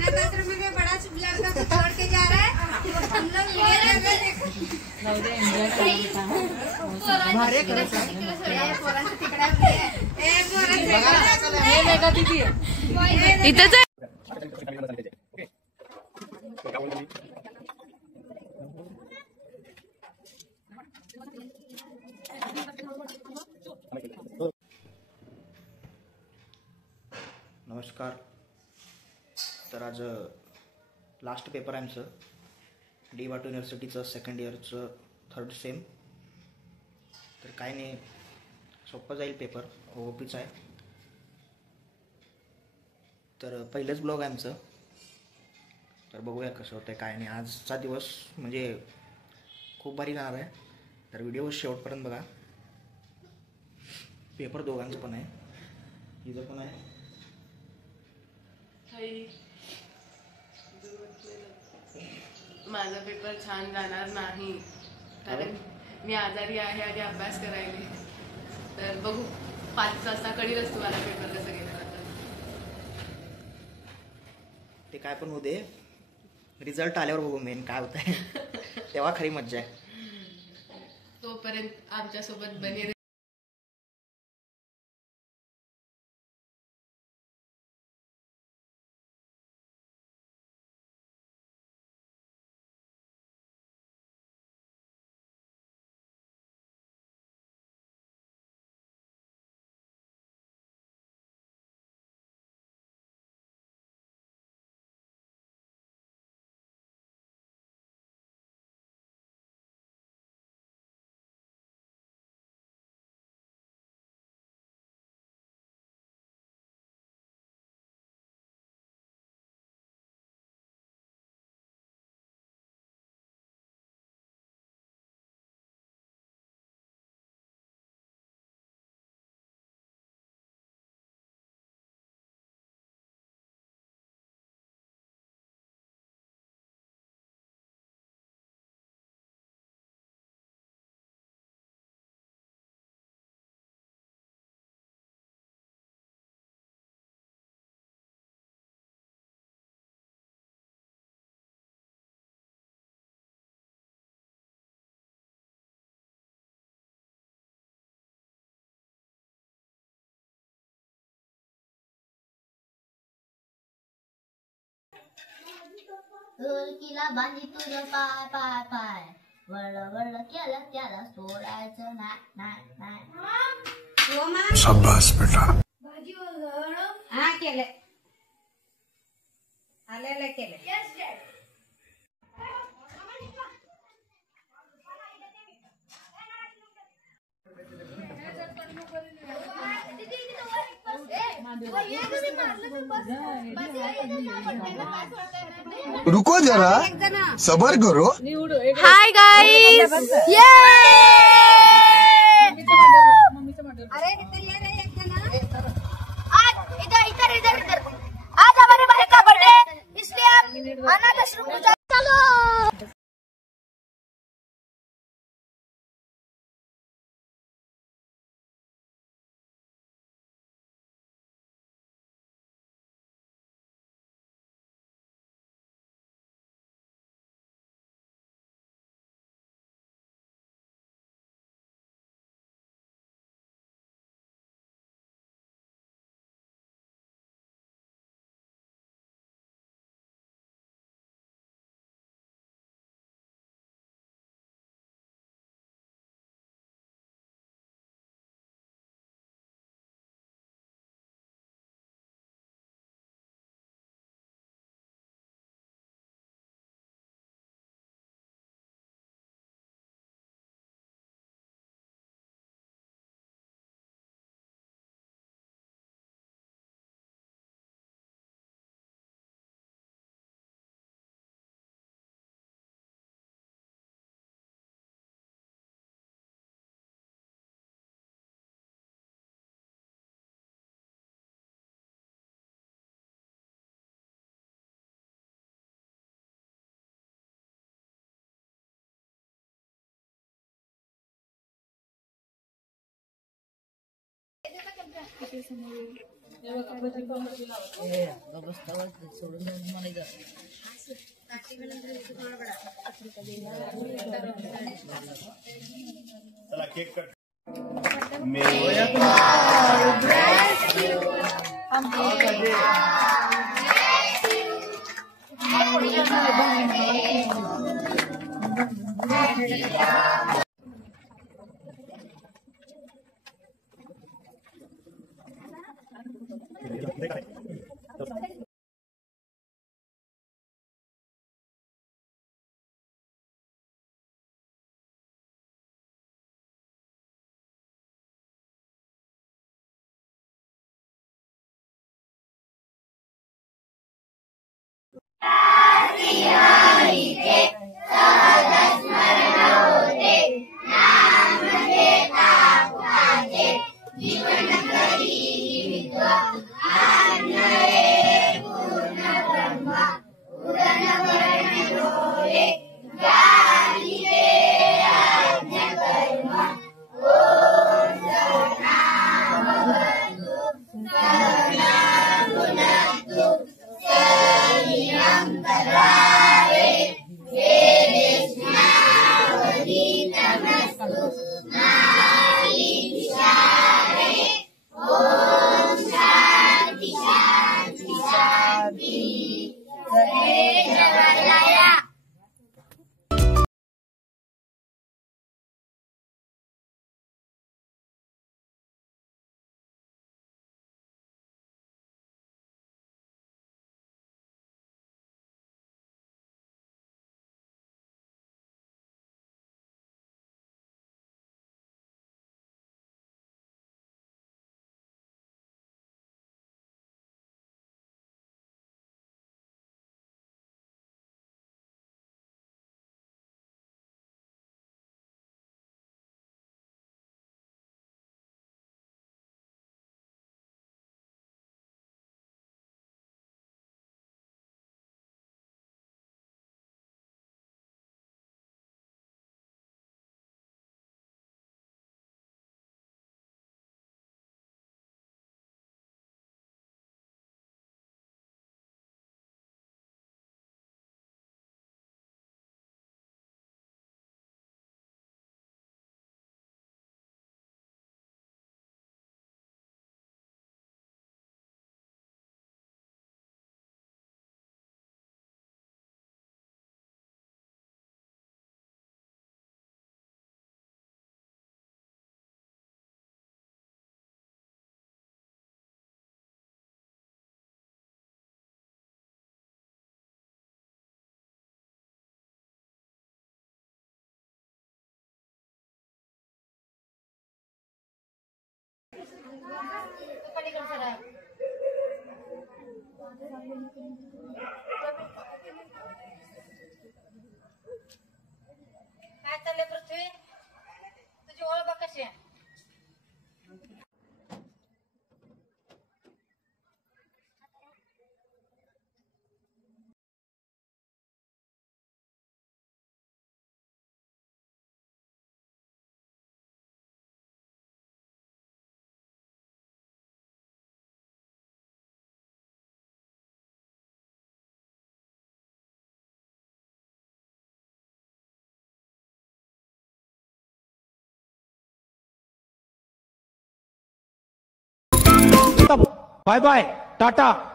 में बड़ा लड़का को छोड़ के जा रहा है, हम लोग नमस्कार. तर आज लास्ट पेपर आहे आमचं डी वाटू युनिव्हर्सिटीचं सेकंड इयरचं थर्ड सेम. तर काय नाही, सोपं जाईल पेपर, ओपीचा आहे. तर पहिलेच ब्लॉग आहे आमचं, तर बघूया कसं होतं काय नाही. आजचा दिवस म्हणजे खूप भारी जाणार आहे, तर व्हिडिओ शेवटपर्यंत बघा. पेपर दोघांचं पण आहे, हिचं पण आहे. माझा पेपर छान जाणार नाही कारण मी आजारी आहे आणि अभ्यास करायला. तर बघू 5 वाजता कळेलच तुम्हाला पेपर कसं गेला. ते काय पण होऊ दे, रिझल्ट आल्यावर बघू मेन काय होत आहे तेव्हा खरी मज्जा आहे. तोपर्यंत आमच्यासोबत बने. ढोलकीला बांधी तुझं पाय पाय पाय, वळ वळ केलं त्याला सोडायचं नाही. शाबास बेटा. हा केलं, आलेलं केलं. रुको जरा, सबर करो. हाय गाइस, ये अरे इधर ये रे एक जना. आज इधर इधर इधर इधर आज हमारे भाई का बर्थडे, इसलिए हम अनाथ आश्रम को चलो. काय चाललंय पृथ्वी? तुझी ओळख बघ कशी आहे? Bye bye Tata.